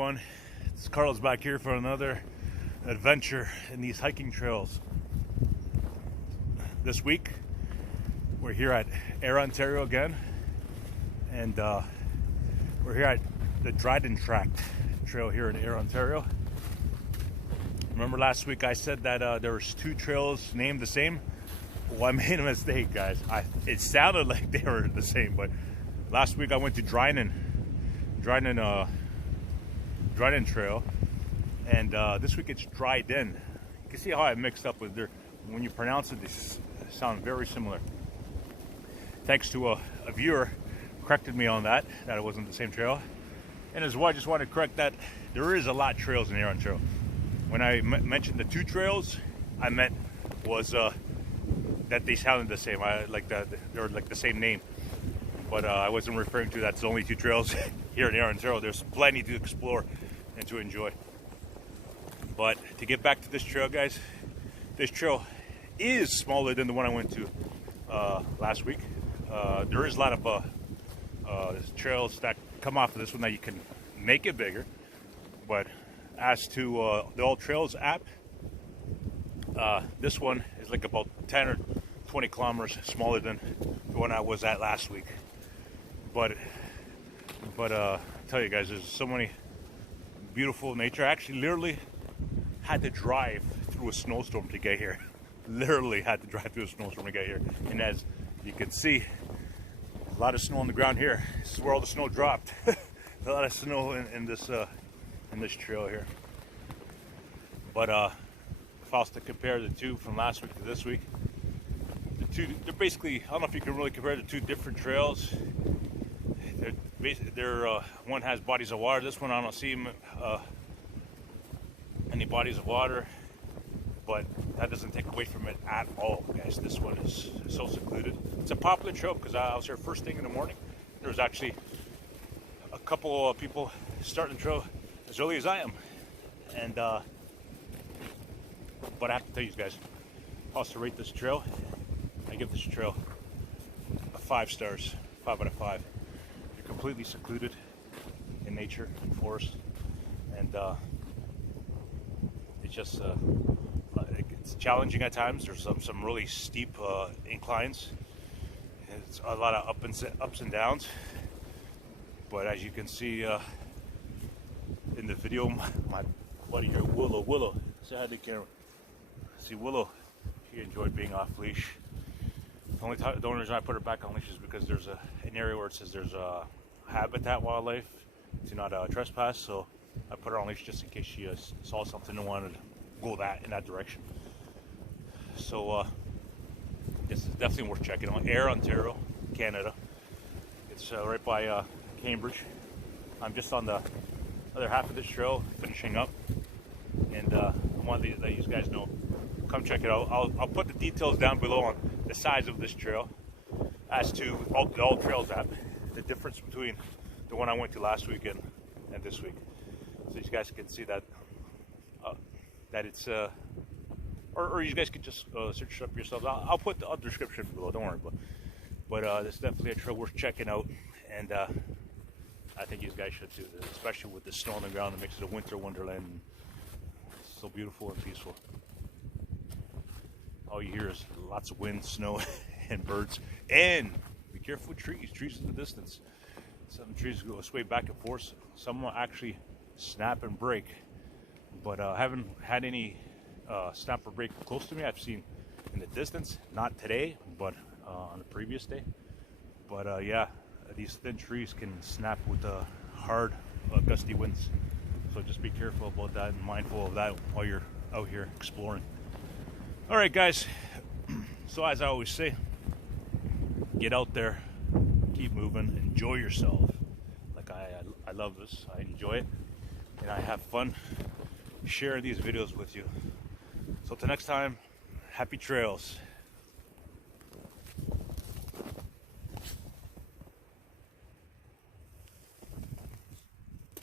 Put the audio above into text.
everyone? It's Carlos back here for another adventure in these hiking trails. This week we're here at Ayr, Ontario again, and we're here at the Dryden Tract trail here in Ayr, Ontario. Remember last week I said that there was two trails named the same? Well, I made a mistake, guys. It sounded like they were the same, but last week I went to Drynan Trail, and this week it's Dryden. You can see how I mixed up with their, when you pronounce it, they sound very similar. Thanks to a viewer corrected me on that it wasn't the same trail. And as well, I just want to correct that there is a lot of trails in Ayr Trail. When I mentioned the two trails, I meant was that they sounded the same. I like that they were like the same name, but I wasn't referring to that's the only two trails here in Ayr, Ontario. There's plenty to explore and to enjoy. But to get back to this trail, guys, this trail is smaller than the one I went to last week. There is a lot of trails that come off of this one that you can make it bigger. But as to the AllTrails app, this one is like about 10 or 20 kilometers smaller than the one I was at last week. But I tell you guys, there's so many beautiful nature. I actually literally had to drive through a snowstorm to get here. Literally had to drive through a snowstorm to get here. And as you can see, a lot of snow on the ground here. This is where all the snow dropped. A lot of snow in this trail here. But if I was to compare the two from last week to this week, they're basically, I don't know if you can really compare the two different trails. One has bodies of water. This one I don't see any bodies of water, but that doesn't take away from it at all, guys. This one is so secluded. It's a popular trail because I was here first thing in the morning. There was actually a couple of people starting the trail as early as I am, and but I have to tell you guys, if I was to rate this trail, I give this trail 5 stars, 5 out of 5. You're completely secluded in nature, in forest, and it's just it's challenging at times. There's some really steep inclines. It's a lot of ups and downs. But as you can see in the video, my buddy here, Willow, say hi to the camera. See, Willow, she enjoyed being off leash. The only reason I put her back on leash is because there's an area where it says there's a habitat wildlife to not trespass. So I put her on leash just in case she saw something and wanted to go in that direction. So this is definitely worth checking out. Ayr, Ontario, Canada. It's right by Cambridge. I'm just on the other half of this trail, finishing up, and I want to let you guys know. Come check it out. I'll put the details down below on the size of this trail. As to the AllTrails app, the difference between the one I went to last week and this week, so you guys can see that it's or you guys could just search it up yourselves. I'll put the description below. Don't worry, but it's definitely a trail worth checking out, and I think you guys should too, especially with the snow on the ground. It makes it a winter wonderland. It's so beautiful and peaceful. All you hear is lots of wind, snow, and birds. And be careful with trees in the distance. Some trees go sway back and forth. Some will actually snap and break. But I haven't had any snap or break close to me. I've seen in the distance, not today, but on the previous day. But yeah, these thin trees can snap with hard, gusty winds. So just be careful about that and mindful of that while you're out here exploring. All right, guys. So as I always say, get out there, keep moving, enjoy yourself. Like I love this. I enjoy it, and I have fun sharing these videos with you. So till next time, happy trails.